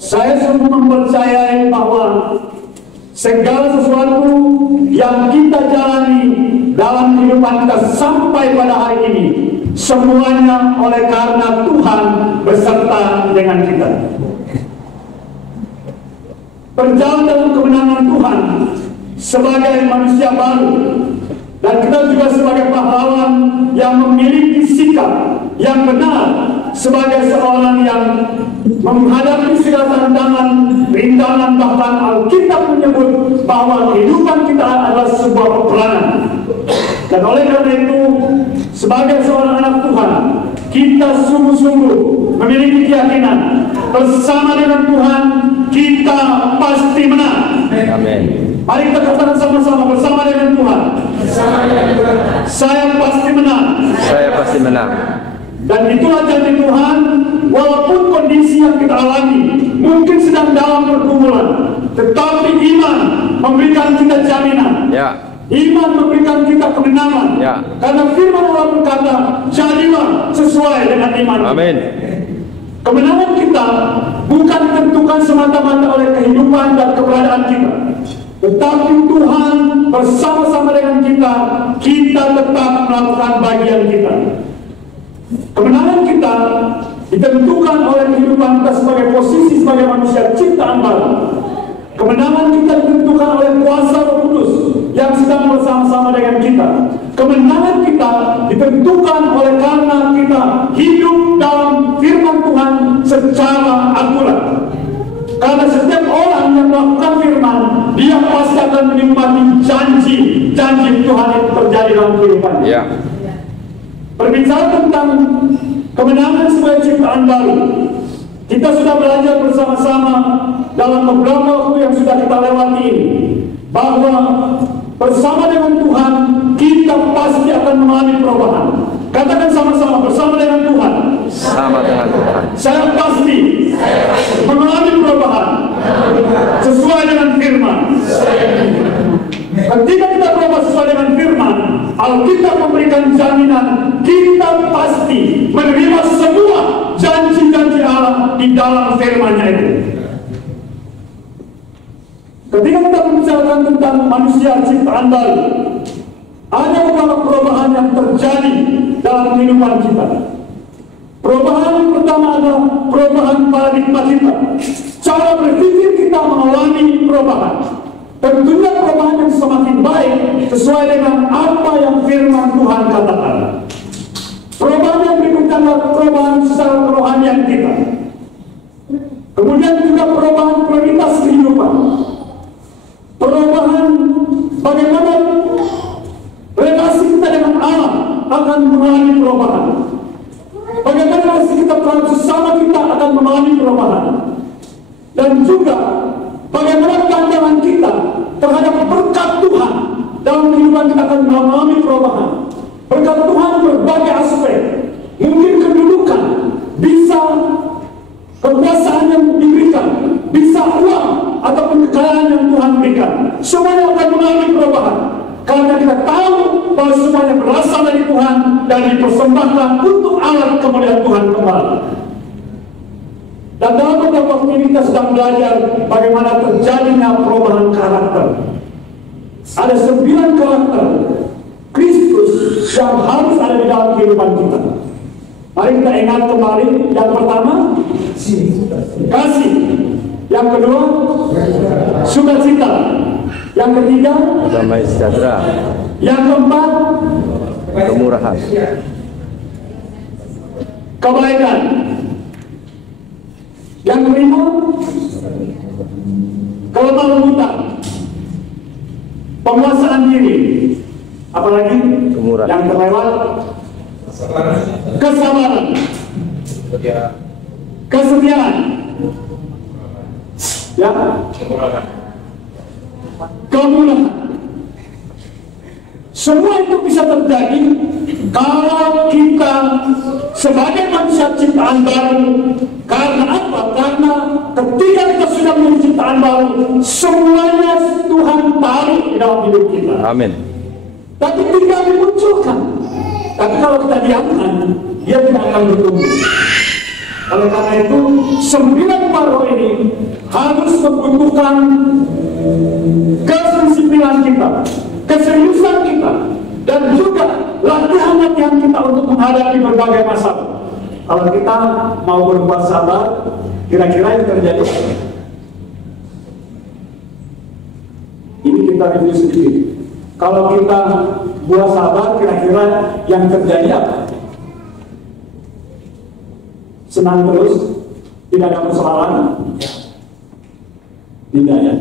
Saya sungguh mempercayai bahwa segala sesuatu yang kita jalani dalam kehidupan kita sampai pada hari ini, semuanya oleh karena Tuhan beserta dengan kita. Berjalan dalam kemenangan Tuhan sebagai manusia baru, dan kita juga sebagai pahlawan yang memiliki sikap yang benar sebagai seorang yang menghadapi segala tantangan, rintangan, bahkan Alkitab menyebut bahwa kehidupan kita adalah sebuah peperangan. Dan oleh karena itu, sebagai seorang anak Tuhan, kita sungguh-sungguh memiliki keyakinan bersama dengan Tuhan kita pasti menang. Amin. Mari kita katakan sama-sama bersama dengan Tuhan. Saya pasti menang. Saya pasti menang. Dan itulah janji Tuhan, walaupun kondisi yang kita alami mungkin sedang dalam pergumulan, tetapi iman memberikan kita jaminan. Ya. Iman memberikan kita kemenangan. Ya. Karena firman Allah berkata, jadilah sesuai dengan iman. Amin. Kemenangan kita bukan ditentukan semata-mata oleh kehidupan dan keberadaan kita, tetapi Tuhan bersama-sama dengan kita tetap melakukan bagian kita. Kemenangan kita ditentukan oleh kehidupan kita sebagai posisi sebagai manusia ciptaan baru. Kemenangan kita ditentukan oleh kuasa Roh Kudus yang sedang bersama-sama dengan kita. Kemenangan kita ditentukan oleh karena kita hidup dalam firman Tuhan secara akurat. Karena setiap orang yang melakukan firman, dia pasti akan menikmati janji Tuhan yang terjadi dalam kehidupannya. Ya. Berbicara tentang kemenangan sebagai ciptaan baru, kita sudah belajar bersama-sama dalam beberapa waktu yang sudah kita lewati ini, bahwa bersama dengan Tuhan kita pasti akan mengalami perubahan. Katakan sama-sama, bersama dengan Tuhan. Sama dengan Tuhan. Saya pasti mengalami perubahan sesuai dengan firman. Ketika kita berubah sesuai dengan firman, Alkitab memberikan jaminan kita pasti menerima semua janji-janji Allah di dalam firman-Nya itu. Ketika kita membicarakan tentang manusia ciptaan baru, ada beberapa perubahan yang terjadi dalam kehidupan kita. Perubahan yang pertama adalah perubahan paradigma kita. Cara berpikir kita mengalami perubahan. Tentunya perubahan yang semakin baik sesuai dengan apa yang firman Tuhan katakan. Perubahan yang berikutnya adalah perubahan secara kerohanian kita. Kemudian juga perubahan prioritas kehidupan. Perubahan bagaimana relasi kita dengan Allah akan mengalami perubahan. Bagaimana relasi kita terhadap sesama kita akan mengalami perubahan. Dan juga bagaimana pandangan kita terhadap berkat Tuhan dalam kehidupan kita akan mengalami perubahan. Berkat Tuhan berbagai aspek. Mungkin kedudukan, bisa kekuasaan yang diberikan, bisa uang ataupun kekayaan yang Tuhan berikan. Semuanya akan mengalami perubahan. Karena kita tahu bahwa semuanya berasal dari Tuhan dan dipersembahkan untuk alat kemuliaan Tuhan kembali. Dan dalam beberapa waktu ini kita sedang belajar bagaimana terjadinya perubahan karakter. Ada 9 karakter Kristus yang harus ada di dalam kehidupan kita. Mari kita ingat kembali. Yang pertama, kasih. Yang kedua, sukacita. Yang ketiga, damai sejahtera. Yang keempat, Kemurahan. kebaikan. Yang kelima, kelemah lembutan, penguasaan diri. Apalagi Kemurahan. yang terlewat, kesabaran, kesetiaan, ya, kemurahan. Semua itu bisa terjadi kalau kita sebagai manusia ciptaan baru. Karena apa? Karena ketika kita sudah menjadi ciptaan baru, semuanya Tuhan taruh di dalam hidup kita. Amin. Tapi tinggal dimunculkan. Tapi kalau kita diamkan, dia tidak akan bertumbuh. Oleh karena itu 9 paruh ini harus membutuhkan kesensipilan kita, keseriusan kita, dan juga latihan-latihan kita untuk menghadapi berbagai masalah. Kalau kita mau berbuat sabar, kira-kira yang terjadi apa? Ini kita review sedikit. Kalau kita buat sabar, kira-kira yang terjadi apa? Senang terus, tidak ada persoalan? Tidak ya.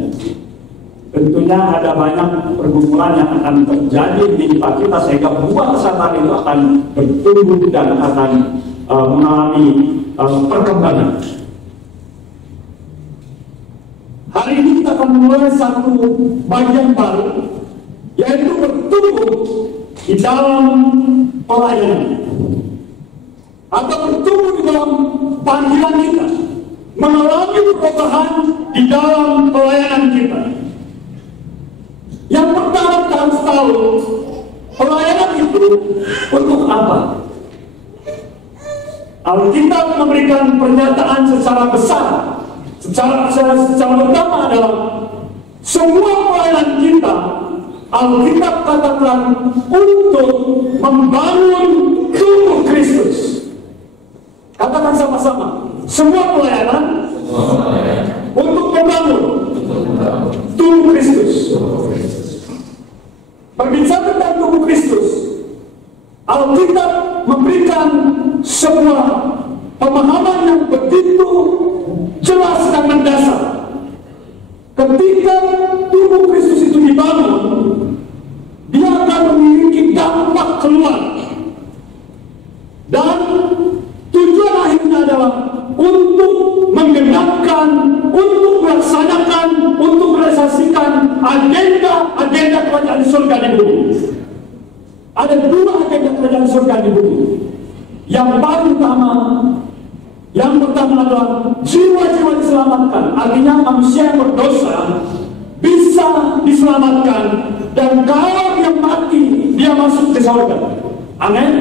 Tentunya ada banyak pergumulan yang akan terjadi di hidup kita sehingga buah sabar itu akan bertumbuh dan akan mengalami perkembangan. Hari ini kita akan memulai satu bagian baru, yaitu bertumbuh di dalam pelayanan atau bertumbuh di dalam panggilan kita, mengalami perubahan di dalam pelayanan kita. Yang pertama kita harus tahu, pelayanan itu untuk apa? Alkitab memberikan pernyataan secara besar, secara utama adalah semua pelayanan kita, Alkitab katakan untuk membangun tubuh Kristus. Katakan sama-sama, semua pelayanan untuk membangun tubuh Kristus. Berbicara tentang tubuh Kristus, Alkitab memberikan sebuah pemahaman yang begitu jelas dan mendasar. Ketika tubuh Kristus itu dibangun, dia akan memiliki dampak keluar. Dan tujuan akhirnya adalah untuk menggenapkan, untuk melaksanakan, untuk merealisasikan agenda kerajaan surga di bumi. Ada 2 agenda kerajaan surga di bumi. Yang paling utama, yang pertama adalah jiwa-jiwa diselamatkan. Artinya manusia yang berdosa bisa diselamatkan, dan kalau yang mati dia masuk ke surga. Amin.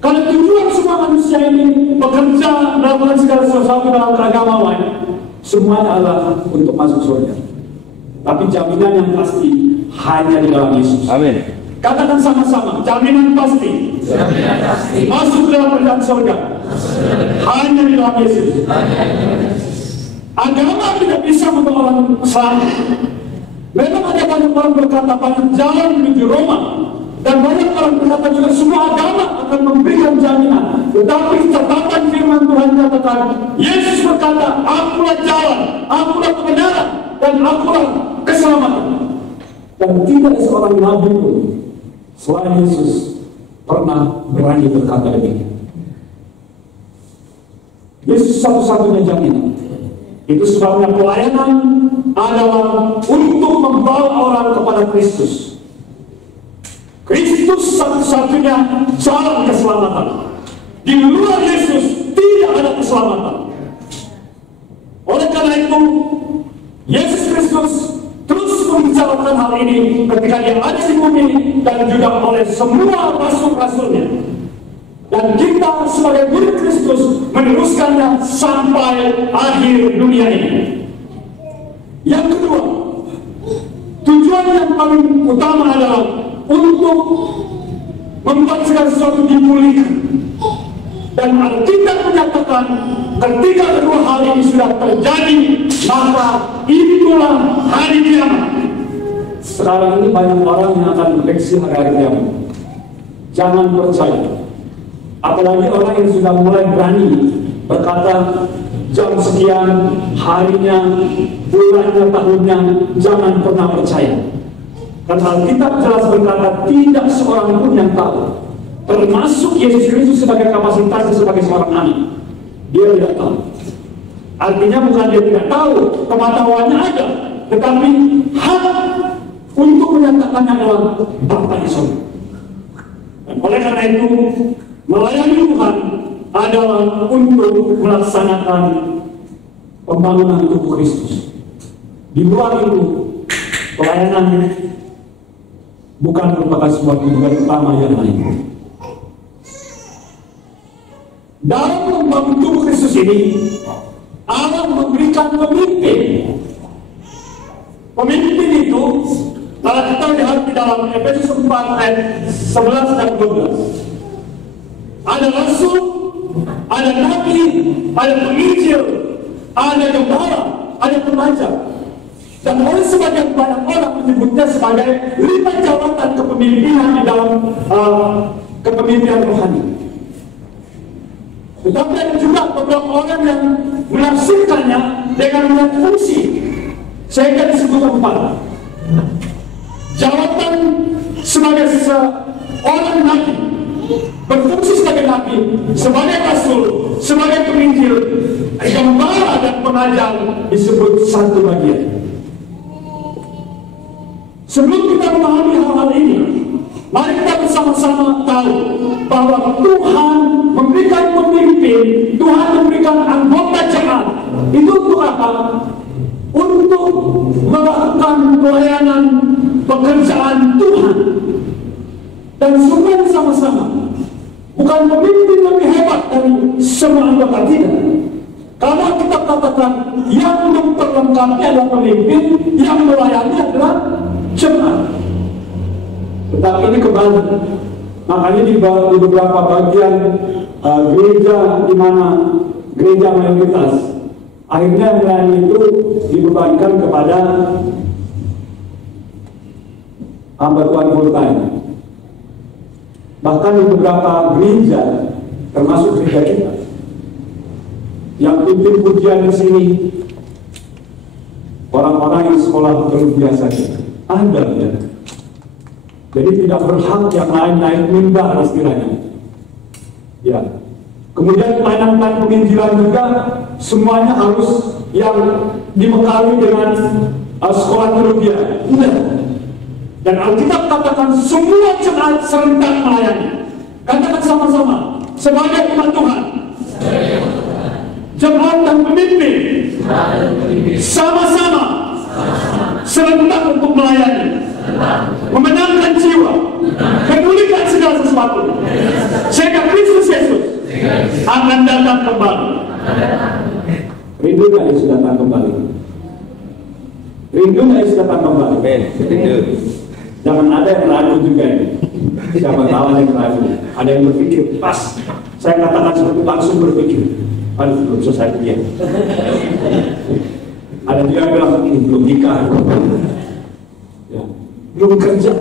Karena tujuan semua manusia ini bekerja melakukan segala sesuatu dalam keagamaan, semuanya adalah untuk masuk surga. Tapi jaminan yang pasti hanya di dalam Yesus. Amin. Katakan sama-sama, jaminan pasti. Masuk dalam kerajaan surga hanya di dalam Yesus. Agama tidak bisa membawa orang selamat. Memang ada banyak orang berkata banyak jalan menuju Roma, dan banyak orang berkata juga semua agama akan memberikan jaminan. Tetapi catatan firman Tuhan katakan, Yesus berkata, akulah jalan, akulah kebenaran, dan akulah keselamatan. Dan tidak seorang nabi pun selain Yesus pernah berani berkata demikian. Yesus satu-satunya jaminan. Itu sebabnya pelayanan adalah untuk membawa orang kepada Kristus. Kristus satu-satunya jalan keselamatan. Di luar Yesus tidak ada keselamatan. Oleh karena itu, Yesus Kristus terus membicarakan hal ini ketika dia ada di bumi dan juga oleh semua rasul-rasulnya. Dan kita sebagai murid Kristus meneruskannya sampai akhir dunia ini. Yang kedua, tujuan yang paling utama adalah untuk membuat segala sesuatu dipulihkan. Dan Alkitab menyatakan ketika kedua hal ini sudah terjadi, maka itulah hari kiamat. Sekarang ini banyak orang yang akan memprediksi hari kiamat. Jangan percaya. Apalagi orang yang sudah mulai berani berkata jam sekian, harinya, bulannya, tahunnya, jangan pernah percaya. Karena Alkitab jelas berkata tidak seorang pun yang tahu, termasuk Yesus Kristus sebagai kapasitasnya sebagai seorang anak. Dia tidak tahu. Artinya bukan dia tidak tahu, pengetahuannya ada, tetapi hak untuk menyatakannya adalah Bapa di surga. Dan oleh karena itu, melayani Tuhan adalah untuk melaksanakan pembangunan tubuh Kristus. Di luar itu, pelayanan bukan merupakan sebuah tujuan utama yang lain. dalam membangun tubuh Kristus ini, Allah memberikan pemimpin. Pemimpin itu, kalau kita lihat di dalam Efesus 4 ayat 11 dan 12, ada rasul, ada nabi, ada penginjil, ada gembala, ada pengajar. Dan oleh sebagian banyak orang menyebutnya sebagai 5 jabatan kepemimpinan di dalam kepemimpinan rohani. Tetapi ada juga beberapa orang yang menafsirkannya dengan melihat fungsi, sehingga disebut 4. Jabatan sebagai seorang nabi, berfungsi sebagai nabi, sebagai rasul, sebagai penginjil, gembala dan pengajar disebut satu bagian. Sebelum kita memahami hal-hal ini, mari kita bersama-sama tahu bahwa Tuhan memberikan pemimpin, Tuhan memberikan anggota jemaat. Itu untuk apa? Untuk melakukan pelayanan pekerjaan Tuhan. Dan semua bersama-sama. Bukan pemimpin lebih hebat dari semua anggota, tidak. Kalau kita katakan yang memperlengkapi adalah pemimpin, yang melayani adalah jemaat. Tetapi ini kebalik. Makanya di beberapa bagian gereja di mana gereja mayoritas, akhirnya melayani itu dibebankan kepada hamba Tuhan full time. Bahkan di beberapa gereja, termasuk gereja kita, yang pimpin pujian di sini orang-orang yang sekolah belum biasa kita. Ada ya. Jadi tidak berhak yang lain naik mimbar istilahnya. Ya. Kemudian pelayanan penginjilan juga semuanya harus yang dibekali dengan sekolah teologi. Dan Alkitab katakan semua jemaat serentak melayani. Katakan sama-sama, sebagai umat Tuhan, jemaat dan pemimpin sama-sama serentak untuk melayani, memenangkan jiwa, memulihkan segala sesuatu, sehingga Kristus Yesus akan datang kembali. Rindu nggak Yesus datang kembali? Rindu nggak Yesus datang kembali? Rindu. Jangan ada yang ragu juga ini. Siapa tahu ada yang ragu. Ada yang berpikir, pas saya katakan seperti langsung berpikir, aduh belum selesai kuliah. Ada juga yang bilang, ini belum nikah, ya, belum kerja.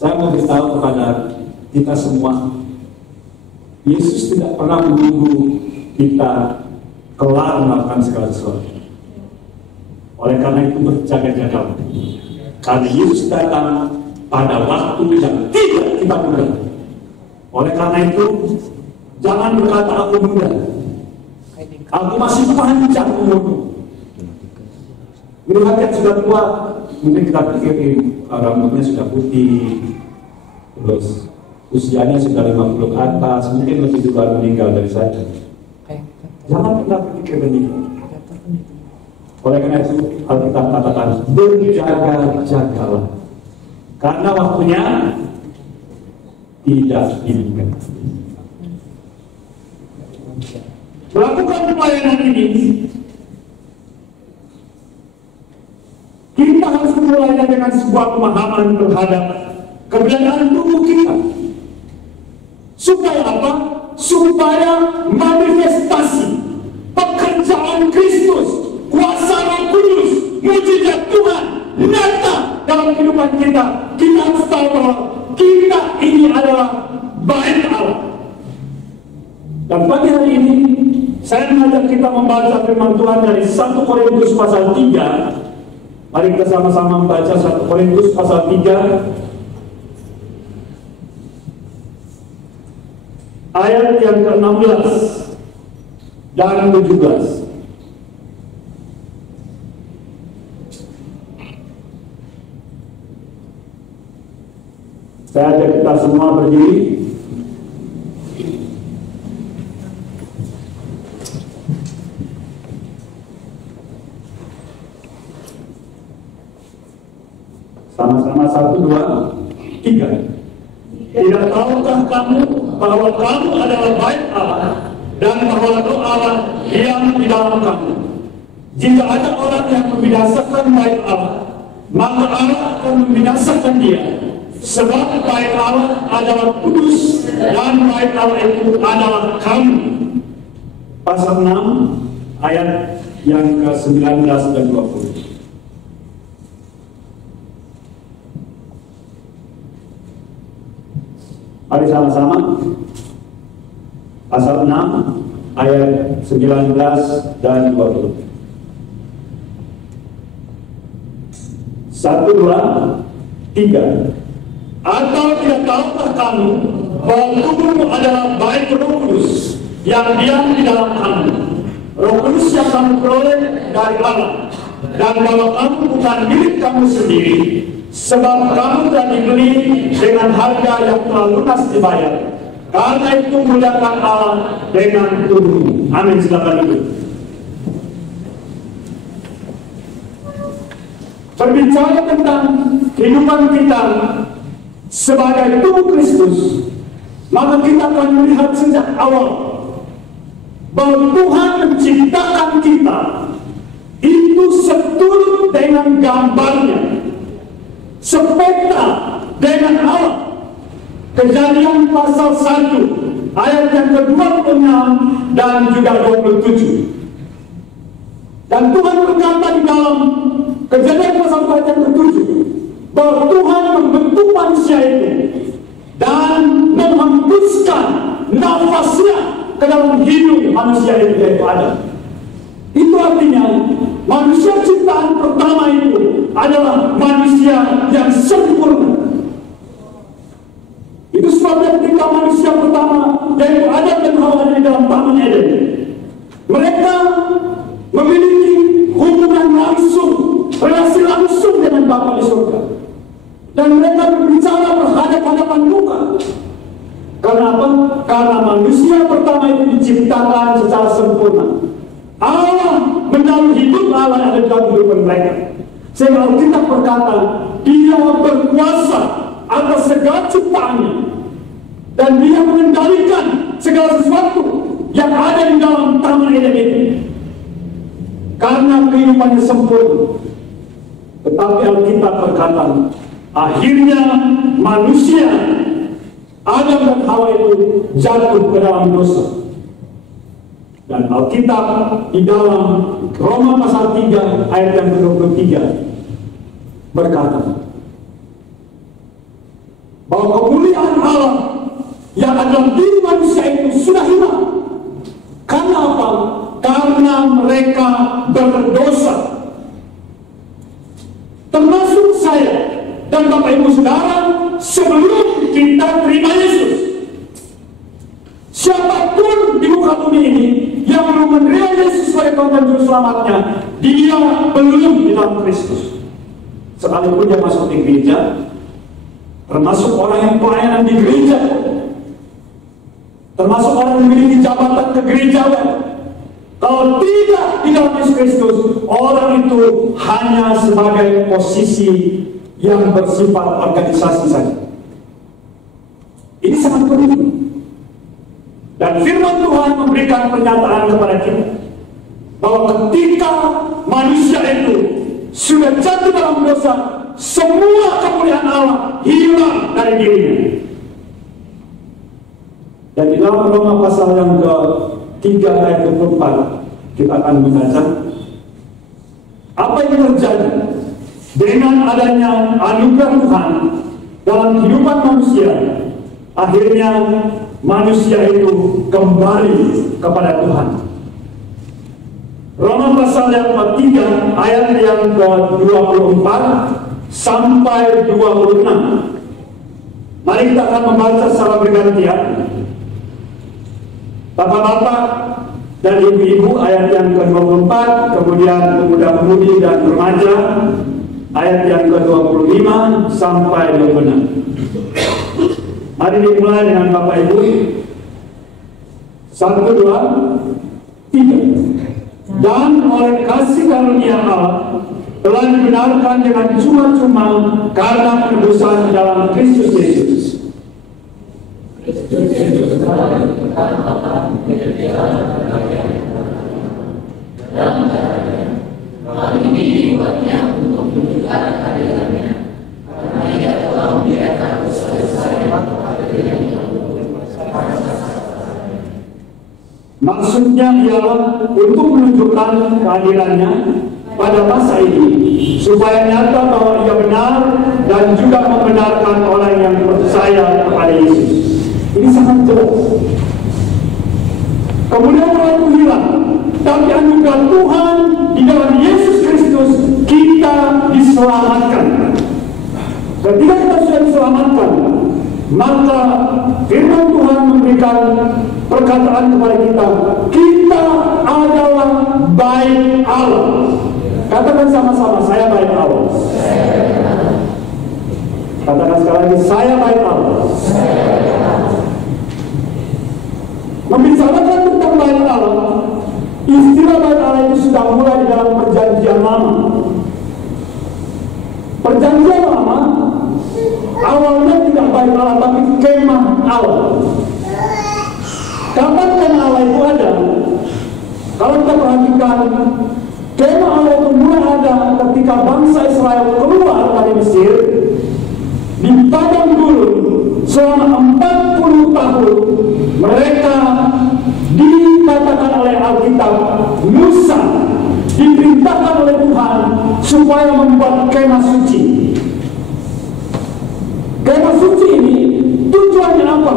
Saya mau beritahu kepada kita semua, Yesus tidak pernah menunggu kita kelar melakukan segala sesuatu. Oleh karena itu berjaga-jaga. Karena Yesus datang pada waktu yang tidak kita duga. Oleh karena itu, jangan berkata aku muda, aku masih panjang umurku. Melihat yang sudah tua, mungkin kita pikir rambutnya sudah putih, terus usianya sudah 50 ke atas, mungkin lebih dulu meninggal dari saya. Jangan pernah berpikir demikian. Oleh karena itu, Alkitab katakan berjaga-jagalah, karena waktunya tidak diinginkan. Melakukan pelayanan ini, kita harus memulainya dengan sebuah pemahaman terhadap keberadaan tubuh kita. Supaya apa? Supaya manifestasi pekerjaan Kristus, kuasa Roh Kudus, mujizat Tuhan nyata dalam kehidupan kita. Kita harus tahu bahwa kita ini adalah bait Allah. Dan pagi hari ini saya mengajak kita membaca firman Tuhan dari 1 Korintus pasal 3. Mari kita sama-sama membaca 1 Korintus pasal 3 ayat yang ke-16 dan 17. Saya ajak kita semua berdiri. Sama-sama 1, 2, 3. Tidak tahukah kamu bahwa kamu adalah bait Allah dan bahwa Roh Allah diam di dalam kamu. Jika ada orang yang membinasakan bait Allah, maka Allah akan membinasakan dia. Sebab bait Allah adalah kudus dan bait Allah itu adalah kamu. Pasal 6 ayat yang ke-19 dan 20. Mari sama-sama. Pasal 6 ayat 19 dan 20. 1, 2, 3. Atau tidak tahukah kamu bahwa tubuhmu adalah bait Roh Kudus yang diam di dalam kamu, Roh Kudus yang kamu peroleh dari Allah, dan bahwa kamu bukan milik kamu sendiri, sebab kamu telah dibeli dengan harga yang telah lunas dibayar. Karena itu muliakan Allah dengan tubuhmu. Amin. Silakan duduk. Berbicara tentang kehidupan kita sebagai tubuh Kristus, maka kita akan melihat sejak awal bahwa Tuhan menciptakan kita itu seturut dengan gambarnya, sepeta dengan Allah. Kejadian pasal 1 ayat yang ke-26 dan juga 27. Dan Tuhan berkata di dalam Kejadian pasal 2 ayat yang ke-7 bahwa Tuhan membentuk manusia itu dan menghembuskan nafasnya ke dalam hidup manusia itu, yaitu Adam. Itu artinya manusia ciptaan pertama itu adalah manusia yang sempurna. Itu sebabnya ketika manusia pertama, yaitu Adam dan Hawa di dalam Taman Eden, mereka memiliki hubungan langsung, relasi langsung dengan Bapa di surga. Dan mereka berbicara berhadapan-hadapan muka. Karena apa? Karena manusia pertama itu diciptakan secara sempurna. Allah menaruh hidup Allah ada dalam kehidupan mereka. Sehingga kita berkata, Dia berkuasa atas segala ciptaannya, dan Dia mengendalikan segala sesuatu yang ada di dalam Taman Eden ini. Karena kehidupannya sempurna. Tetapi Alkitab berkata, akhirnya manusia Adam dan Hawa itu jatuh ke dalam dosa. Dan Alkitab di dalam Roma pasal 3 ayat yang ke-23 berkata bahwa kemuliaan Allah yang ada dalam diri manusia itu sudah hilang. Karena apa? Karena mereka berdosa. Termasuk saya dan Bapak Ibu Saudara, sebelum kita terima Yesus, siapapun di muka bumi ini yang belum menerima Yesus sebagai Tuhan dan Juru Selamatnya, dia belum di dalam Kristus. Sekalipun dia masuk di gereja, termasuk orang yang pelayanan di gereja, termasuk orang yang memiliki jabatan kegerejawan, kalau tidak di dalam Yesus Kristus, orang itu hanya sebagai posisi yang bersifat organisasi saja. Ini sangat penting. Dan firman Tuhan memberikan pernyataan kepada kita bahwa ketika manusia itu sudah jatuh dalam dosa, semua kemuliaan Allah hilang dari dirinya. Dan di dalam Roma pasal yang ke-3 ayat ke-4 kita akan membaca apa yang terjadi dengan adanya anugerah Tuhan dalam kehidupan manusia. Akhirnya manusia itu kembali kepada Tuhan. Roma pasal yang ke-3 ayat yang ke-24 sampai 26. Mari kita akan membaca secara bergantian. Bapak-bapak dan ibu-ibu ayat yang ke-24, kemudian pemuda-pemudi dan remaja ayat yang ke-25 sampai 26. Mari dimulai dengan Bapak Ibu. 1, 2, 3. Dan oleh kasih karunia Allah telah dibenarkan dengan cuma-cuma karena penebusan dalam Kristus Yesus. Maksudnya ialah untuk menunjukkan kehadirannya pada masa ini, supaya nyata bahwa ia benar dan juga membenarkan orang yang percaya kepada Yesus. Ini sangat jelas. Kemudian orang itu hilang, tapi anugerah Tuhan di dalam Yesus Kristus kita diselamatkan. Ketika kita sudah diselamatkan, maka firman Tuhan memberikan perkataan kepada kita, kita adalah baik Allah. Katakan sama-sama, saya baik Allah. Katakan sekali lagi, saya baik Allah. Membicarakan tentang baik Allah, istilah baik Allah itu sudah mulai di dalam perjanjian lama. Perjanjian lama awalnya tidak baik Allah, tapi kemah Allah. Kapan kemah Allah itu ada? Kalau kita perhatikan, kemah Allah itu mulai ada ketika bangsa Israel keluar dari Mesir di padang gurun selama 40 tahun. Mereka dikatakan oleh Alkitab, Musa diperintahkan oleh Tuhan supaya membuat kemah suci. Kemah suci ini tujuannya apa?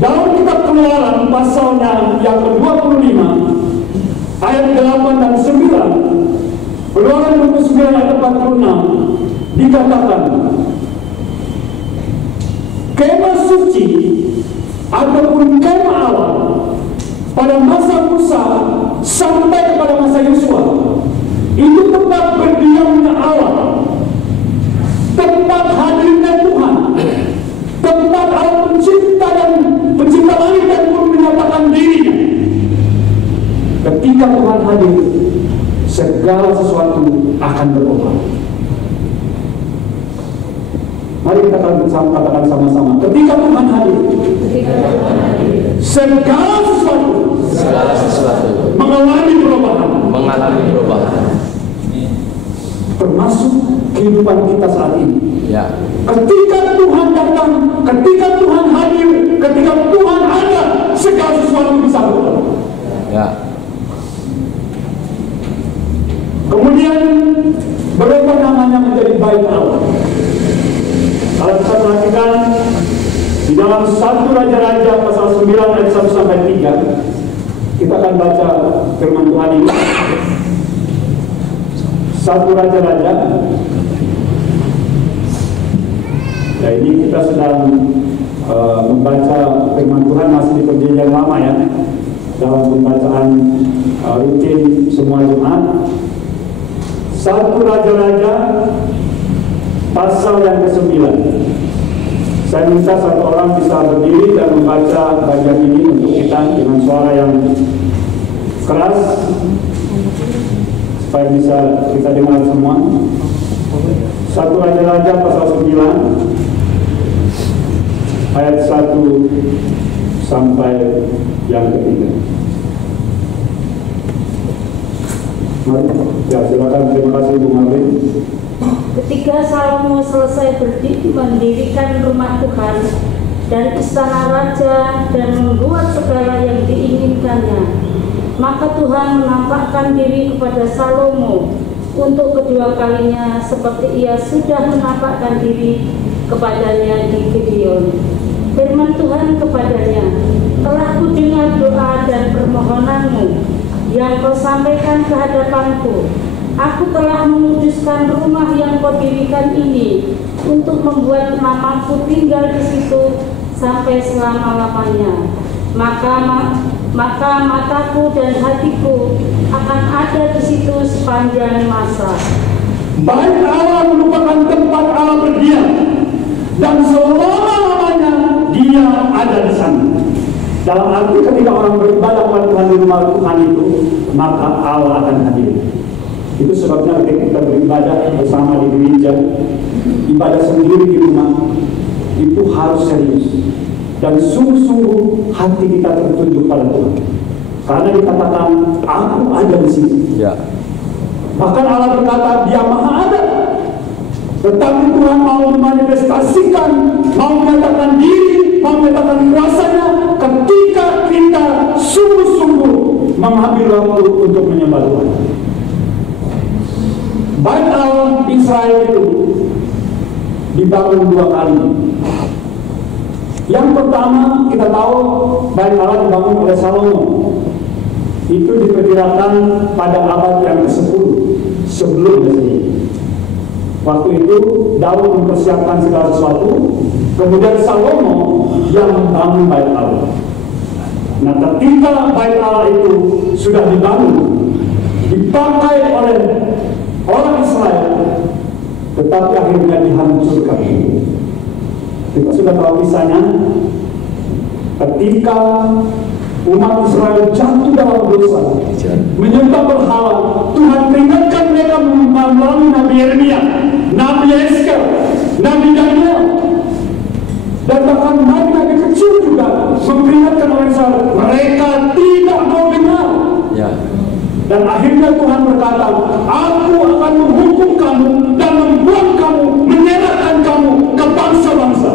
Dalam kitab Keluaran pasalnya yang ke-25 ayat 8 dan 9, Keluaran 29 ayat 46 dikatakan, kemah suci ataupun kemah Allah pada masa Musa sampai kepada masa Yosua itu tempat berdiamnya Allah, tempat hadirnya Tuhan, tempat Allah pencipta langit dan bumi menyatakan dirinya. Ketika Tuhan hadir, segala sesuatu akan berubah. Mari kita katakan sama-sama, ketika Tuhan hadir, segala sesuatu mengalami perubahan. Termasuk kehidupan kita saat ini. Ya. Ketika Tuhan datang, ketika Tuhan hadir, ketika Tuhan ada, segala sesuatu bisa berubah. Ya. Kemudian berubah namanya menjadi baik Allah. Kalau kita perhatikan di dalam 1 Raja-Raja pasal 9 ayat 1 sampai 3, kita akan baca firman Tuhan ini. 1 Raja-Raja. Ya, ini kita sedang membaca firman Tuhan masih di perjanjian lama ya, dalam pembacaan rutin semua Jumat. 1 Raja-Raja pasal yang ke-9. Saya minta satu orang bisa berdiri dan membaca bagian ini untuk kita dengan suara yang keras supaya bisa kita dengar semua. 1 Raja-Raja pasal 9 ayat 1 sampai yang ketiga. Ya, silakan. Terima kasih Bu Marlin. Ketika Salomo selesai mendirikan rumah Tuhan dan istana raja dan membuat segala yang diinginkannya, maka Tuhan menampakkan diri kepada Salomo untuk kedua kalinya seperti ia sudah menampakkan diri kepadanya di Gibeon. Firman Tuhan kepadanya, telah kudengar doa dan permohonanmu yang kau sampaikan ke hadapanku. Aku telah memutuskan rumah yang kau dirikan ini untuk membuat namaku tinggal di situ sampai selama-lamanya. Maka mataku dan hatiku akan ada di situ sepanjang masa. Baik Allah merupakan tempat Allah berdiam, dan selama-lamanya Dia ada di sana. Dalam arti ketika orang beribadah kepada Tuhan di rumah Tuhan itu, maka Allah akan hadir. Itu sebabnya ketika kita beribadah bersama di gereja, ibadah sendiri di rumah, itu harus serius dan sungguh-sungguh hati kita tertuju pada Tuhan. Karena dikatakan aku ada di sini. Ya. Bahkan Allah berkata Dia Maha ada. Tetapi Tuhan mau memanifestasikan, mau menyatakan diri, mau menyatakan kuasanya ketika kita sungguh-sungguh mengambil waktu untuk menyembah Tuhan. Bait Allah Israel itu dibangun 2 kali. Yang pertama kita tahu Bait Allah dibangun oleh Salomo. Itu diperkirakan pada abad yang ke-10 sebelum Masehi. Waktu itu Daud mempersiapkan segala sesuatu, kemudian Salomo yang membangun Bait Allah. Nah, ketika Bait Allah itu sudah dibangun, dipakai oleh orang Israel, tetapi akhirnya dihancurkan. Kita sudah tahu kisahnya. Ketika umat Israel jatuh dalam dosa, menyembah berhala, Tuhan peringatkan mereka melalui Nabi Yeremia, Nabi Yeskel, Nabi Daniel, dan bahkan nabi-nabi kecil juga memperingatkan orang Israel. Mereka tidak mau dengar. Ya. Dan akhirnya Tuhan berkata, aku akan menghukum kamu dan membuang kamu, menyerahkan kamu ke bangsa-bangsa.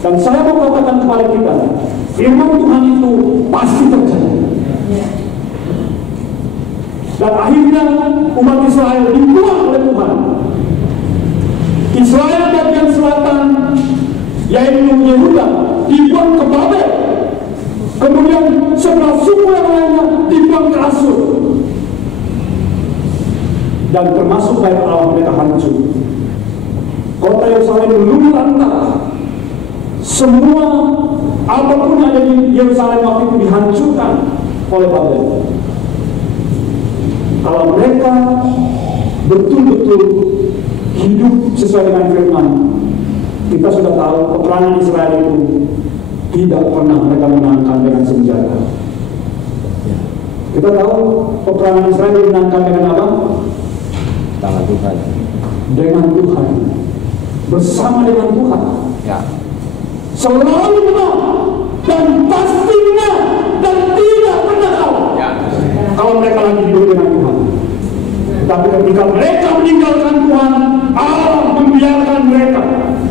Dan saya mau katakan kepada kita, firman Tuhan itu pasti terjadi. Dan akhirnya umat Israel dibuang oleh Tuhan. Israel bagian selatan, yaitu Yehuda, dibuang ke Babel. Kemudian sebelah suku yang lainnya dibuang ke Asur. Dan termasuk Bait Allah mereka hancur. Kota Yerusalem meluluh lantah. Semua apapun yang ada di Yerusalem waktu itu dihancurkan oleh Babel. Kalau mereka betul-betul hidup sesuai dengan firman, kita sudah tahu peperangan Israel itu tidak pernah mereka menangkan dengan senjata. Kita tahu peperangan Israel dimenangkan dengan apa? Tangan Tuhan. Dengan Tuhan. Bersama dengan Tuhan. Ya. Selalu menang dan pasti menang dan tidak pernah kalah. Ya. Kalau mereka lagi hidup dengan Tuhan. Tapi ketika mereka meninggalkan Tuhan, Allah membiarkan mereka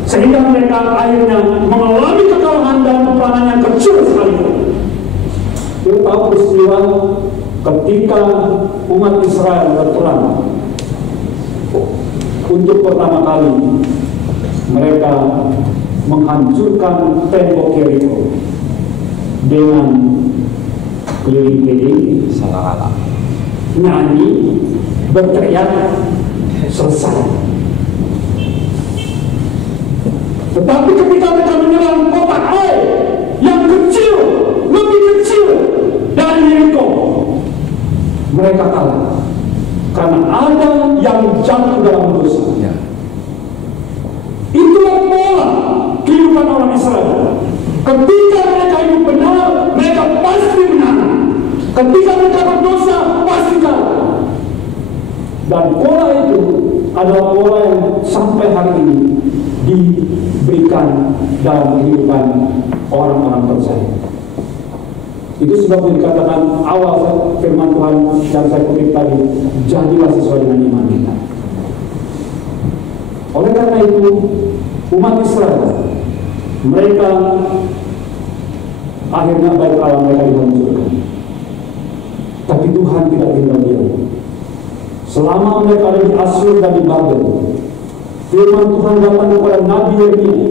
sehingga mereka akhirnya mengalami kekalahan dan peperangan yang kecil sekali. Kita tahu peristiwa ketika umat Israel berperang untuk pertama kali mereka menghancurkan tembok Yeriko dengan keliling-keliling, Sangkakala, nyanyi, berteriak, selesai. Tetapi ketika mereka menyerang kota Ai yang kecil, lebih kecil dari Yeriko, mereka kalah karena ada yang jatuh dalam dosa. Ya. Itulah pola kehidupan orang Israel. Ketika mereka hidup benar, mereka pasti menang. Ketika mereka berdosa, pasti kalah. Dan pola itu adalah pola yang sampai hari ini diberikan dalam kehidupan orang-orang percaya. Itu sebab dikatakan awal firman Tuhan yang saya kutip tadi, jadilah sesuai dengan iman kita. Oleh karena itu, umat Israel, mereka akhirnya Bait Allah mereka dihancurkan. Tapi Tuhan tidak tinggal diam. Selama mereka ada di Asyur dan di Babel, firman Tuhan datang kepada Nabi Yeremia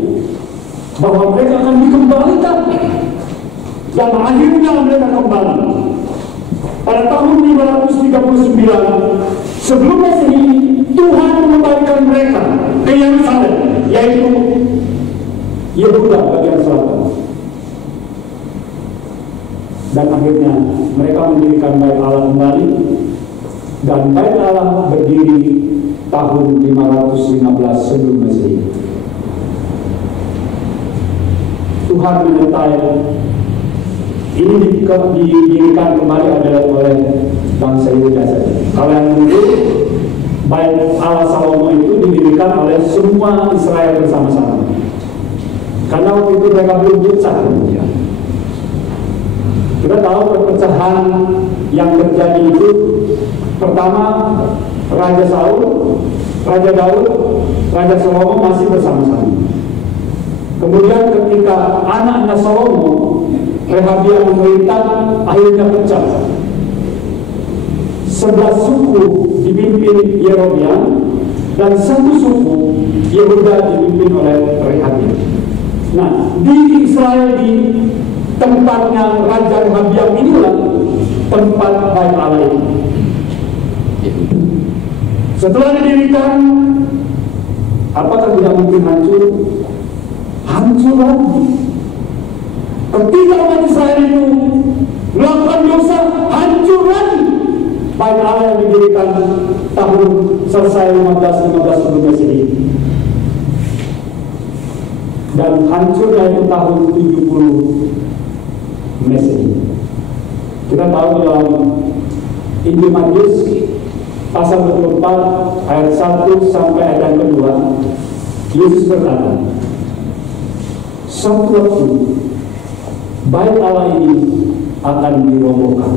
bahwa mereka akan dikembalikan. Dan akhirnya mereka kembali. Pada tahun 539 sebelum Masehi, Tuhan mengembalikan mereka ke Yerusalem, yaitu Yehuda bagian selatan. Dan akhirnya mereka mendirikan Bait Allah kembali. Dan Bait Allah berdiri tahun 515 sebelum Masehi. Tuhan menyertai. Ini didirikan kembali adalah oleh bangsa Yehuda saja. Kalau yang dulu Bait Allah Salomo itu didirikan oleh semua Israel bersama-sama. Karena waktu itu mereka belum pecah. Kita tahu perpecahan yang terjadi itu, pertama Raja Saul, Raja Daud, Raja Salomo masih bersama-sama. Kemudian ketika anaknya Salomo, Rehabiam memerintah, akhirnya pecah. 11 suku dipimpin Yerobeam dan 1 suku Yehuda dipimpin oleh Rehabiam. Nah, di Israel, di tempatnya Raja Rehabiam inilah tempat bait Allah itu. Setelah didirikan, apakah tidak mungkin hancur? Hancur lagi. Ketika umat Israel itu melakukan dosa, hancur lagi. Bait Allah yang didirikan tahun selesai 1515 sebelum Masehi. Dan hancurnya itu tahun 70 Masehi. Kita tahu dalam Injil Matius pasal 24 ayat 1 sampai ayat yang kedua, Yesus berkata, suatu waktu bait Allah ini akan dirobohkan.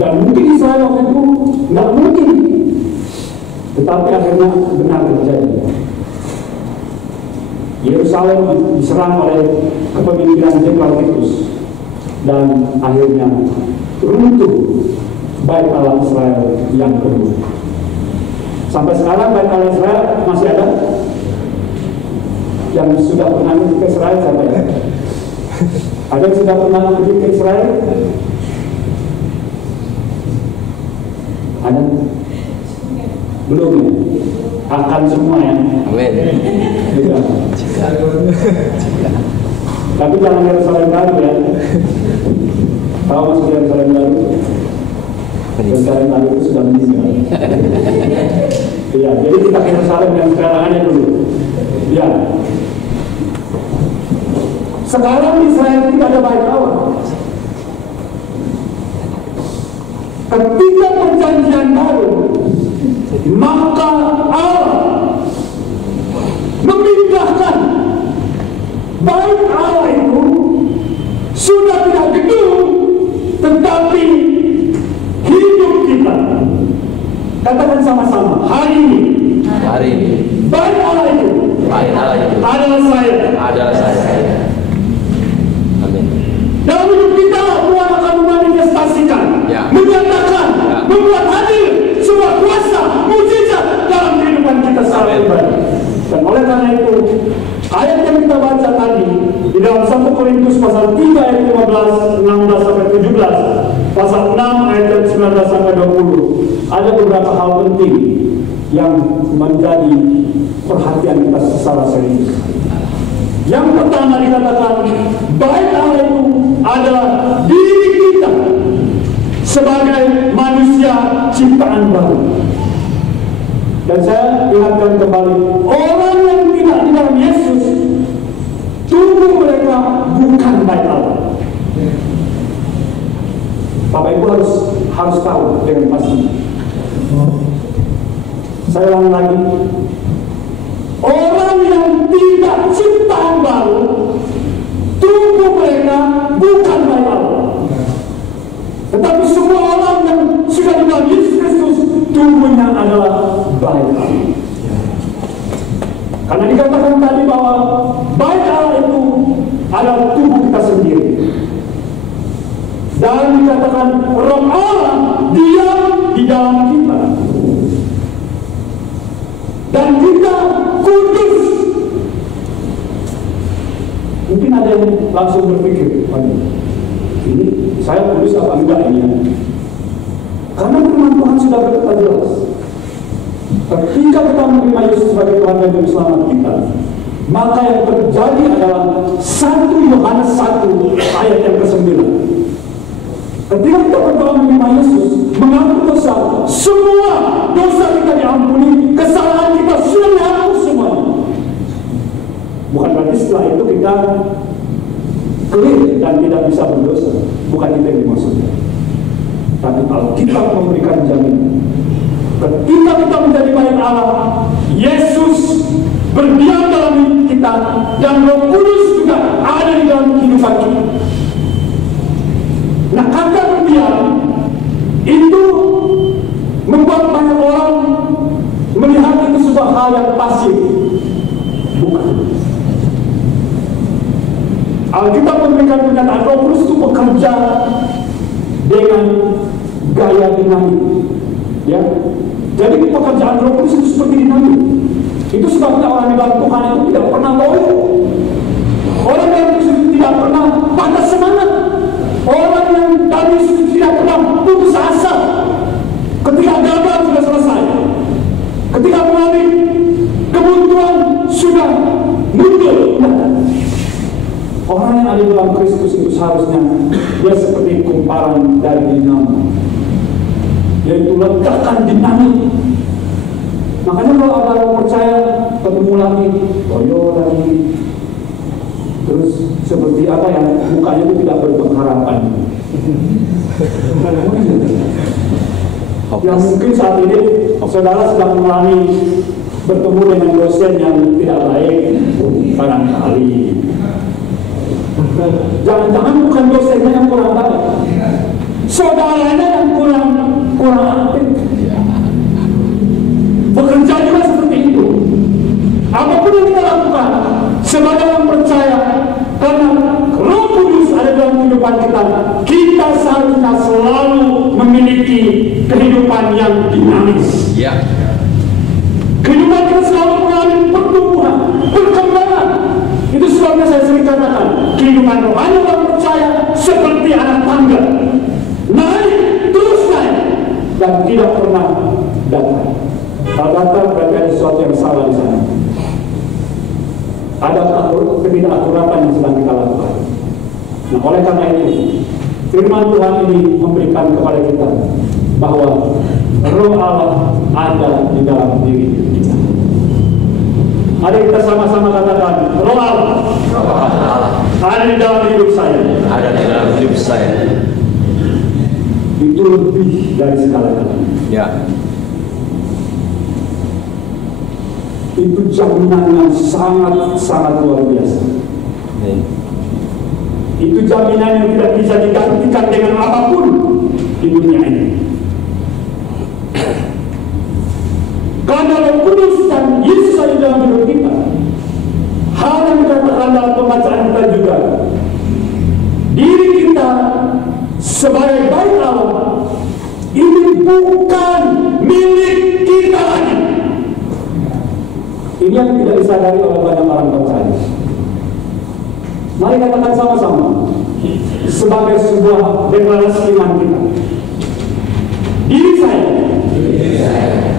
Dan mungkin Israel waktu itu nggak mungkin, tetapi akhirnya benar terjadi. Yerusalem diserang oleh kepemimpinan Jenderal Titus dan akhirnya runtuh bait Allah Israel yang kedua. Sampai sekarang bait Allah Israel masih ada. Yang sudah pernah pergi ke Israel sampai ya? Ada yang sudah pernah pergi ke Israel? Ada? Belum ya? Akan semua ya? Amin. Juga. Tapi jangan Yerusalem baru ya. Tahu maksud Yerusalem baru? Yerusalem baru itu sudah meninggal. Iya, jadi kita ke Yerusalem yang sekarang aja dulu. Ya. Sekarang Israel tidak ada bait Allah. Ketika perjanjian baru, maka Allah memindahkan bait Allah itu sudah tidak gedung, tetapi hidup kita. Katakan sama-sama, hari ini. Hari ini. Bait Allah itu. Bait Allah itu. Adalah saya. Adalah saya. Amin. Dalam hidup kita Tuhan akan memanifestasikan, menyatakan, membuat hadir sebuah kuasa, mujizat dalam kehidupan kita secara pribadi. Dan oleh karena itu, ayat yang kita baca tadi di dalam 1 Korintus pasal 3 ayat 15, 16 sampai 17, pasal 6 ayat 19 sampai 20, ada beberapa hal penting yang menjadi perhatian kita secara serius. Yang pertama dikatakan, bait Allah itu adalah diri kita sebagai manusia ciptaan baru. Dan saya ingatkan kembali, orang yang tidak di dalam Yesus, tubuh mereka bukan bait Allah. Bapak Ibu harus tahu dengan pasti. Saya ulang lagi, orang yang tidak ciptaan baru, tubuh mereka bukan bait Allah. Tetapi semua orang yang sudah di dalam Yesus Kristus, tubuhnya adalah bait Allah. Karena dikatakan tadi bahwa bait Allah itu adalah tubuh kita sendiri. Dan dikatakan Roh Allah diam di dalam kita. Dan kita kudus. Mungkin ada yang langsung berpikir, ini saya kudus apa enggak ini? Karena firman Tuhan sudah berkata jelas. Ketika kita menerima Yesus sebagai Tuhan dan Juru Selamat kita, maka yang terjadi adalah 1 Yohanes 1 ayat yang ke-9. Ketika kita berdoa menerima Yesus, mengaku dosa, semua dosa kita diampuni, kesalahan kita sudah dihapus semuanya. Bukan berarti setelah itu kita clear dan tidak bisa berdosa. Bukan itu yang dimaksudnya. Tapi Alkitab memberikan jaminan. Ketika kita menjadi bait Allah, Yesus berdiam dalam kita. kita, dan Roh Kudus juga ada di dalam kehidupan kita. Nah, kata berdiam itu membuat banyak orang melihat itu sebuah hal yang pasif. Bukan. Alkitab memberikan pernyataan Roh Kudus itu bekerja dengan gaya dinamik. Ya, jadi pekerjaan Roh Kudus itu seperti dinamik. Itu sebabnya orang di dalam Tuhan itu tidak pernah loyo. Orang yang tidak pernah patah semangat. Orang yang tadi tidak pernah putus asa. Ketika gagal sudah selesai. Ketika mengalami kebuntuan sudah mundur. Orang yang ada dalam Kristus itu seharusnya dia seperti kumparan dari dinamo, yaitu ledakan dinamik. Makanya kalau ada orang percaya ketemu lagi, loyo lagi, terus seperti apa ya, mukanya itu tidak berpengharapan. Yang mungkin saat ini saudara sedang mengalami bertemu dengan dosen yang tidak baik, barangkali. Jangan-jangan bukan dosennya yang kurang baik, saudaranya yang kurang aktif. Bekerja juga seperti itu. Apapun yang kita lakukan sebagai orang percaya, karena Roh Kudus ada dalam kehidupan kita, kita seharusnya selalu memiliki kehidupan yang dinamis. Ya. Kehidupan kita selalu mengalami pertumbuhan, perkembangan. Itu sebabnya saya sering katakan, kehidupan rohani orang percaya seperti anak tangga, naik terus naik dan tidak pernah datar. Kalau datar berarti ada sesuatu yang salah di sana. Ada ketidakakuratan yang sedang kita lakukan. Nah, oleh karena itu, firman Tuhan ini memberikan kepada kita bahwa Roh Allah ada di dalam diri kita. Mari kita sama-sama katakan, Roh Allah ada di dalam hidup saya. Ada di dalam hidup saya. Itu lebih dari segala-galanya. Ya. Itu jaminan yang sangat luar biasa. Itu jaminan yang tidak bisa digantikan dengan apapun di dunia ini. Karena Roh Kudus dan Yesus ada dalam hidup kita. Hal yang dikatakan dalam pembacaan kita juga, diri kita sebagai bait Allah ini bukan milik kita lagi. Ini yang tidak disadari oleh banyak orang percaya. Mari katakan sama-sama sebagai sebuah deklarasi iman kita. Diri saya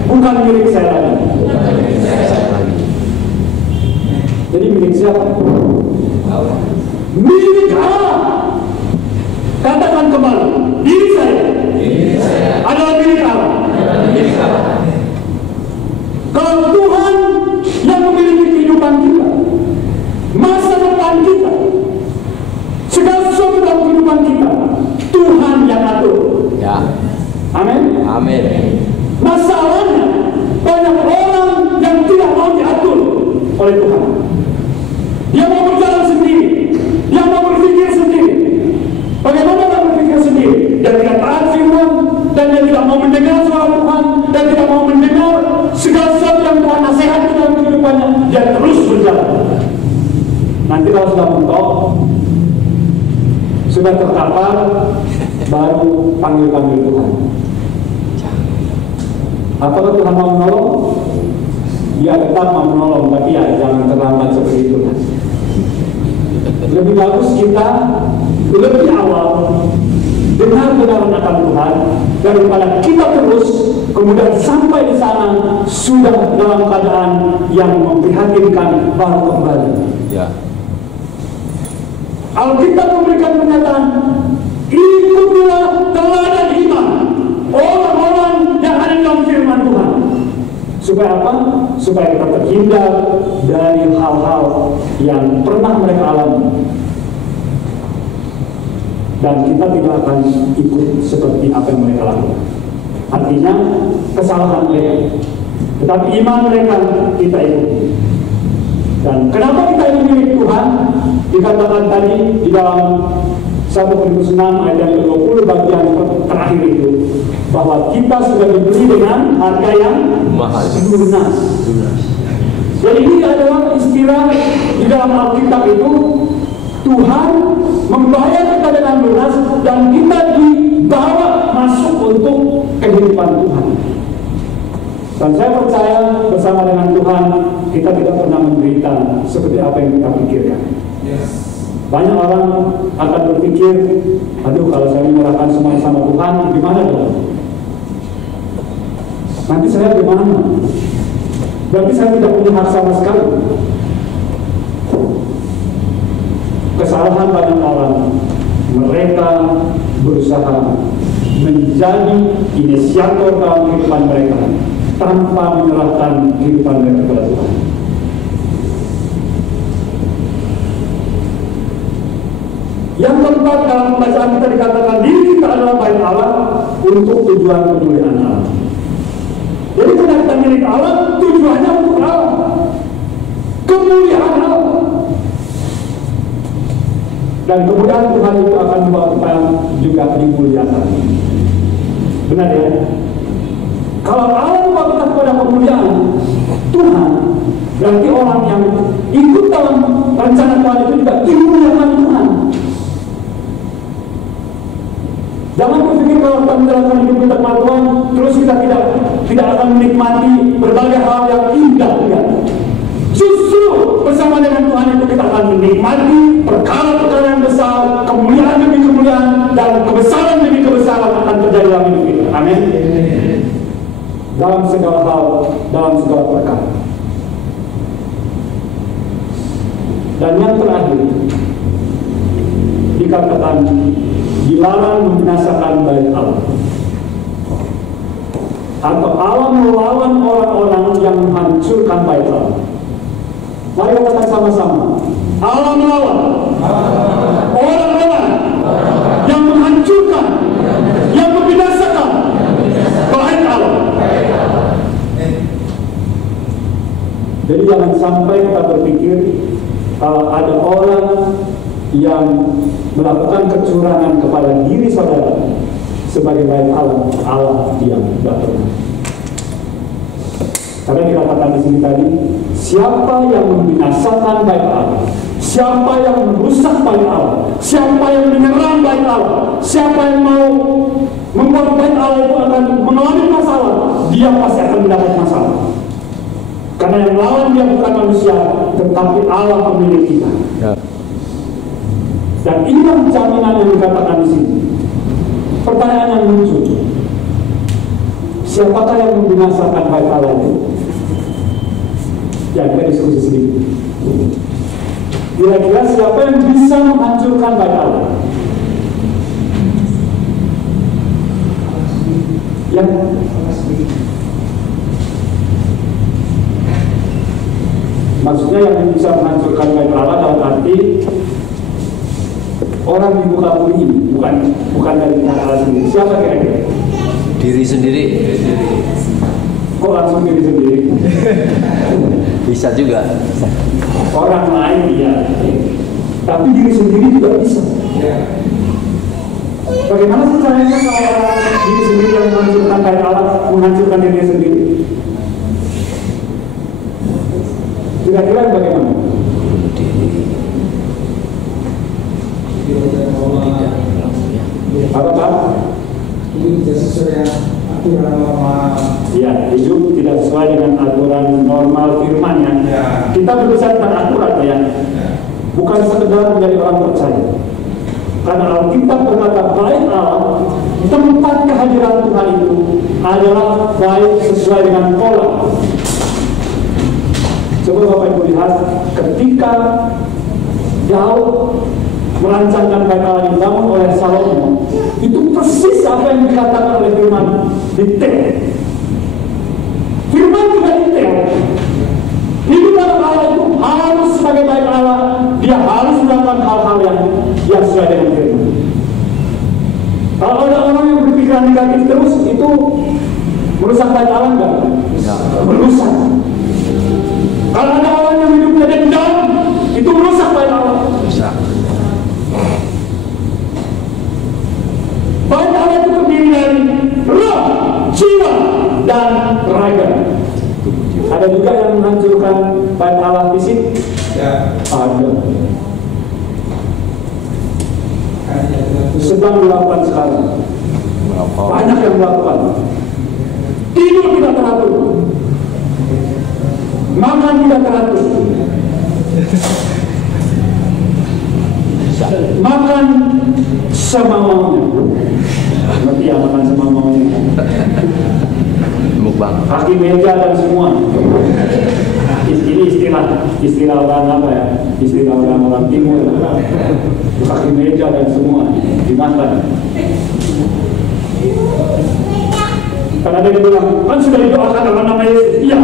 bukan milik saya lagi. Jadi milik siapa? Milik Allah. Katakan kembali, diri saya adalah milik Allah. Kalau Tuhan yang memiliki kehidupan kita, masa depan kita, segala sesuatu dalam kehidupan kita, Tuhan yang atur. Ya. Amin. Amin. Masalahnya banyak orang yang tidak mau diatur oleh Tuhan. Dia mau berjalan sendiri, dia mau berpikir sendiri. Bagaimana dia berpikir sendiri? Dia tidak taat firman, dan dia tidak mau mendengar suara Tuhan, dan tidak mau mendengar segala sesuatu yang Tuhan nasihatkan dalam kehidupannya. Dia terus berjalan. Nanti kalau sudah mentok, sudah terkapar, baru panggil Tuhan. Apakah Tuhan mau menolong? Dia tetap mau menolong, tapi ya jangan terlambat seperti itu. Lebih bagus kita lebih awal benar-benar akan Tuhan daripada kita terus kemudian sampai di sana sudah dalam keadaan yang memprihatinkan baru kembali. Ya. Alkitab memberikan pernyataan, ikutilah teladan iman orang-orang yang ada dalam firman Tuhan. Supaya apa? Supaya kita terhindar dari hal-hal yang pernah mereka alami. Dan kita tidak akan ikut seperti apa yang mereka lakukan. Artinya kesalahan mereka, tetapi iman mereka kita ikuti. Dan kenapa kita ini milik Tuhan? Dikatakan tadi di dalam 1 Korintus 6 ayat yang ke-20 bagian terakhir itu, bahwa kita sudah dibeli dengan harga yang mahal, lunas. Jadi ini adalah istilah di dalam Alkitab itu, Tuhan membayar kita dengan lunas dan kita dibawa masuk untuk kehidupan Tuhan. Dan saya percaya bersama dengan Tuhan kita tidak pernah menderita seperti apa yang kita pikirkan. Banyak orang akan berpikir, aduh kalau saya menyerahkan semuanya sama Tuhan, gimana dong? Nanti saya gimana? Berarti saya tidak punya hak sama sekali. Kesalahan banyak orang, mereka berusaha menjadi inisiator dalam kehidupan mereka tanpa menyerahkan kehidupan mereka kepada Tuhan. Yang keempat, dalam pembacaan kita dikatakan diri kita adalah bait Allah untuk tujuan kemuliaan Allah. Jadi karena kita milik Allah, tujuannya untuk Allah, kemuliaan Allah. Dan kemudian Tuhan itu akan membawa kita juga dimuliakan. Benar ya? Kalau Allah membawa kita kepada kemuliaan Tuhan, berarti orang yang ikut dalam rencana Tuhan itu juga dimuliakan Tuhan. Jangan berpikir kalau kita menjalankan hidup kita kepada Tuhan, terus kita tidak akan menikmati berbagai hal yang indah. Ya. Justru bersama dengan Tuhan itu kita akan menikmati perkara-perkara yang besar, kemuliaan demi kemuliaan, dan kebesaran demi kebesaran akan terjadi dalam hidup kita. Amin. Dalam segala hal, dalam segala perkara. Dan yang terakhir, dikatakan dilarang membinasakan bait Allah, atau Allah melawan orang-orang yang menghancurkan bait Allah. Mari katakan sama-sama, Allah melawan orang-orang yang menghancurkan, yang membinasakan bait Allah. Jadi jangan sampai kita berpikir kalau ada orang yang melakukan kecurangan kepada diri saudara sebagai bait Allah, Allah diam, tidak pernah. Karena dikatakan di sini tadi, siapa yang membinasakan bait Allah, siapa yang merusak bait Allah, siapa yang menyerang bait Allah, siapa yang mau membuat bait Allah itu akan mengalami masalah, dia pasti akan mendapat masalah. Karena yang melawan dia bukan manusia, tetapi Allah pemilik kita. Ya. Dan inilah jaminan yang dikatakan di sini. Pertanyaan yang muncul, siapakah yang membinasakan bait Allah itu? Ya, kita diskusi sedikit. Kira-kira siapa yang bisa menghancurkan bait Allah? Ya, maksudnya yang bisa menghancurkan bait Allah dalam arti orang di muka bumi ini, bukan dari pihak Allah sendiri. Siapa kira-kira? Diri sendiri. Kok langsung diri sendiri? Bisa juga. Orang lain ya, tapi diri sendiri juga bisa. Bagaimana sih caranya kalau orang diri sendiri yang menghancurkan bait Allah, menghancurkan dirinya sendiri? Kira-kira bagaimana? Apa Pak? Hidup tidak sesuai aturan normal. Ya, hidup tidak sesuai dengan aturan normal firman ya. Kita berbicara tentang aturan ya. Bukan sekedar menjadi orang percaya. Karena Alkitab berkata bait Allah, tempat kehadiran Tuhan itu adalah bait sesuai dengan pola. Coba Bapak Ibu lihat, ketika Daud merancangkan bait Allah dibangun oleh Salomo, itu persis apa yang dikatakan oleh firman, detail. Firman juga detail. Hidup dalam Allah itu harus sebagai bait Allah, dia harus melakukan hal-hal yang sesuai dengan firman. Kalau ada orang yang berpikiran negatif terus, itu merusak bait Allah enggak? Merusak. Kalau ada orang yang hidupnya dendam itu terdiri dari roh, jiwa, dan raga. Ada juga yang menghancurkan bait Allah fisik? Ya. Ada. Sedang dilakukan sekarang. Banyak yang melakukan. Tidur tidak teratur, makan tidak teratur, makan semaunya. Ngerti ya, makan semaunya. Mukbang. Kaki meja dan semua. Ini istilah orang apa ya? Istilah orang timur. Kaki meja dan semua dimakan. Karena dia bilang, kan sudah didoakan dalam nama Yesus. Iya.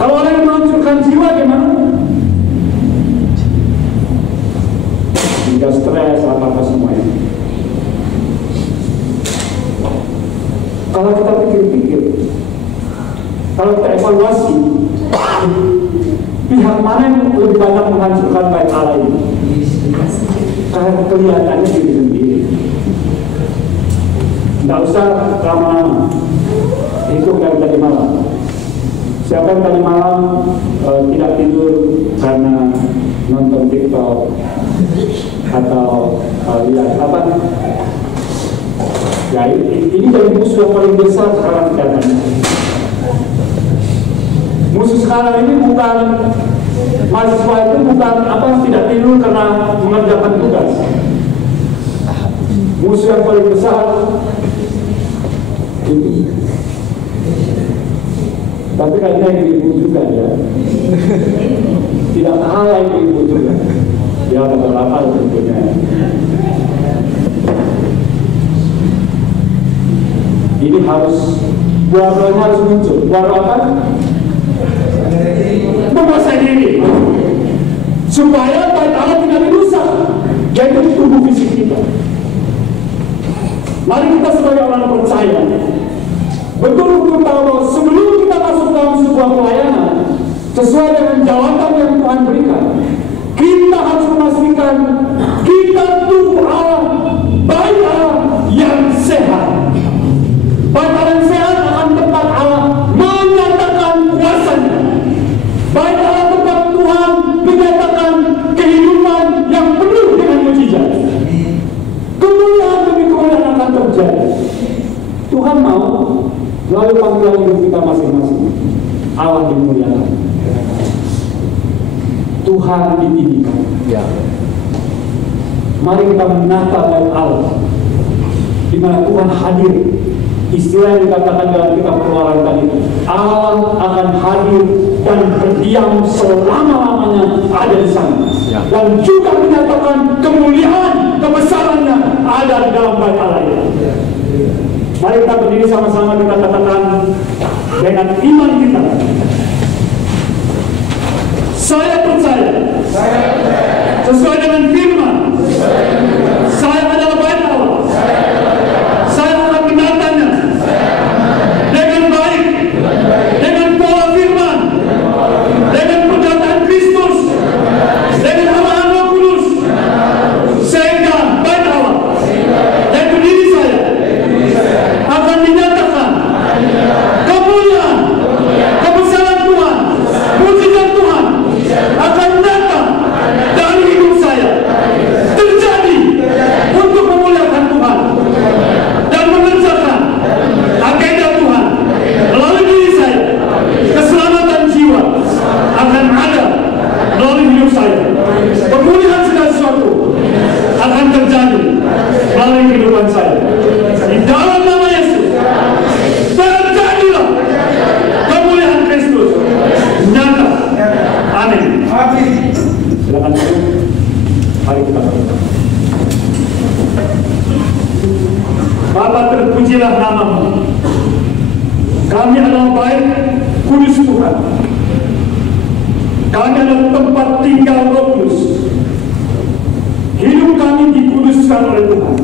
Kalau orang yang menghancurkan jiwa gimana? Hingga stres, apa-apa semuanya. Kalau kita pikir-pikir, kalau kita evaluasi, pihak mana yang lebih banyak menghancurkan bait Allah ini? Karena kelihatannya diri sendiri. Tidak usah lama-lama. Hitung dari tadi malam. Siapa yang tadi malam tidak tidur karena nonton TikTok atau lihat apa? Ya, ini jadi musuh yang paling besar sekarang katanya. Musuh sekarang ini bukan mahasiswa itu, bukan apa tidak tidur karena mengerjakan tugas. Musuh yang paling besar itu. Tapi kayaknya ibu juga ya. Tidak kalah ibu juga. Ya beberapa tentunya. Ini harus buah-buahnya harus muncul. Buah apa? Menguasai diri, supaya bait Allah tidak dirusak, yaitu tubuh fisik kita. Mari kita sebagai orang percaya betul-betul tahu bahwa sebelum kita masuk dalam sebuah pelayanan sesuai dengan jawatan yang Tuhan berikan, kita harus memastikan kita tubuh Allah, bait Allah yang sehat. Bait Allah yang sehat akan tempat Allah menyatakan kuasanya. Bait Allah tempat Tuhan menyatakan kehidupan yang penuh dengan mujizat. Kemuliaan demi kemuliaan akan terjadi. Tuhan mau melalui panggilan hidup kita masing-masing, Allah dimuliakan, Tuhan ditinggikan. Ya. Mari kita menata bait Allah, di mana Tuhan hadir. Istilah yang dikatakan dalam kitab Keluaran tadi, Allah akan hadir dan berdiam selama-lamanya ada di sana. Ya. Dan juga menyatakan kemuliaan, kebesarannya ada di dalam bait Allah itu. Mari kita berdiri sama-sama, kita katakan dengan iman kita. Saya percaya sesuai dengan firman, saya adalah bait Allah. Saya akan menatanya dengan baik, dengan pola firman, dengan perkataan Kristus, dengan amalan Roh Kudus, sehingga bait Allah dan diri saya akan dinyatakan kemuliaan, kebesaran Tuhan, mujizat Tuhan akan datang dari hidup saya, terjadi untuk memuliakan Tuhan dan mengerjakan agenda Tuhan melalui diri saya. Keselamatan jiwa akan ada melalui hidup saya. Pemulihan segala sesuatu akan terjadi melalui kehidupan saya. Di dalam nama Yesus, terjadilah kemuliaan Kristus nyata. Amin. Silakan duduk. Mari kita berdoa. Bapa, terpujilah namamu. Kami adalah baik kudus Tuhan. Kami adalah tempat tinggal Roh Kudus. Hidup kami dikuduskan oleh Tuhan.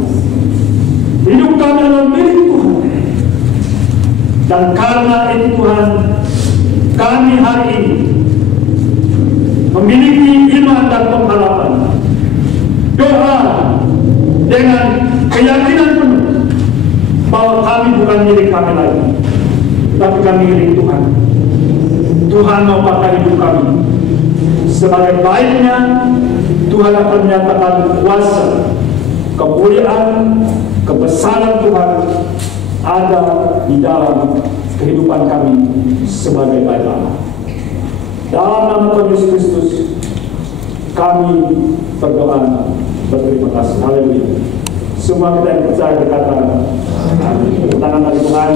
Hidup kami adalah milik Tuhan. Dan karena itu Tuhan, kami hari ini memiliki iman iman dan pengharapan. Doa dengan keyakinan penuh bahwa kami bukan milik kami lagi, tapi kami milik Tuhan. Tuhan mau pakai hidup kami. Sebagai baiknya, Tuhan akan menyatakan kuasa, kemuliaan, kebesaran Tuhan ada di dalam kehidupan kami sebagai baik Allah. Dalam nama Tuhan Yesus Kristus, kami berdoa, berterima kasih. Haleluya. Semua kita yang percaya berkata, amin. Tangan dari Tuhan.